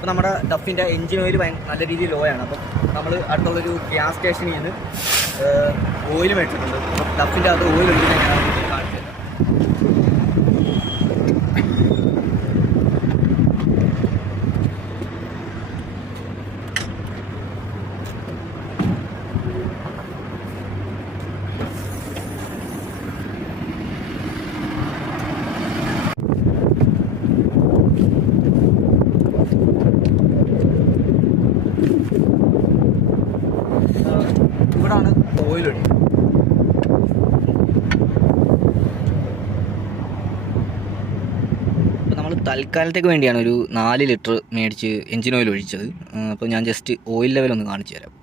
അപ്പോൾ നമ്മുടെ ഡഫിൻ്റെ engine oil നല്ല രീതിയിൽ ലോ ആണ്. അപ്പം നമ്മൾ അടുത്തുള്ളൊരു ഗ്യാസ് സ്റ്റേഷനിൽ നിന്ന് ഓയിൽ മേടിച്ചിട്ടുണ്ട്. അപ്പോൾ ഡഫിൻ്റെ അത് ഓയിൽ ഒഴിക്കുന്നത് ഞാൻ കാണിച്ചു തരാം. ഇവിടാണ് ഓയിൽ ഒഴിക്കുന്നത്. അപ്പോൾ നമ്മൾ തൽക്കാലത്തേക്ക് വേണ്ടിയാണ് ഒരു 4 ലിറ്റർ മേടിച്ച് എഞ്ചിൻ ഓയിൽ ഒഴിച്ചത്. അപ്പോൾ ഞാൻ ജസ്റ്റ് ഓയിൽ ലെവൽ ഒന്ന് കാണിച്ചു തരാം.